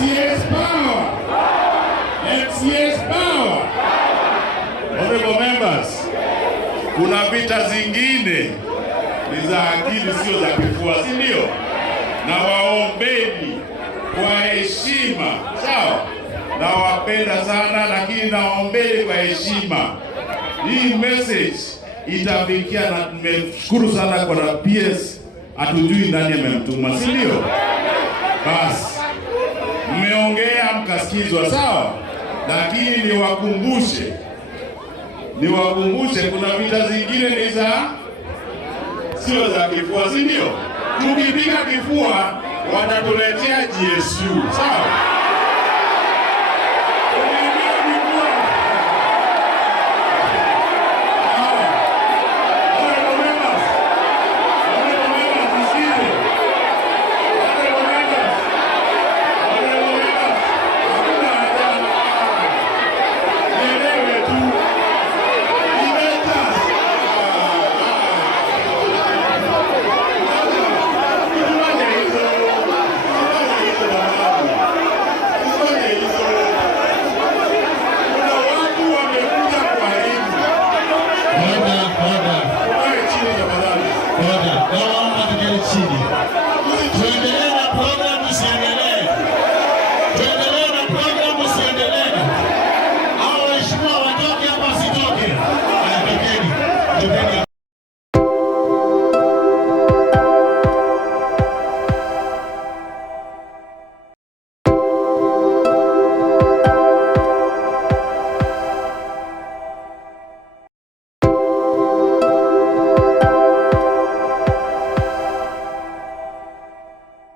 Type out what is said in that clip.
MCA's power! MCA's power! Honorable members, kuna vita zingine ni za akili, sio za kifua, si ndio? Na waombeni kwa heshima, sawa? Na wapenda sana, lakini naombeni kwa heshima. Hii message itafikia, na tumeshukuru sana kwa PS, hatujui nani amemtuma, si ndio? Basi mmeongea mkasikizwa, sawa? Lakini niwakumbushe kuna vita zingine ni za sio za kifua, si ndio? Tukipiga kifua watatuletea GSU, sawa?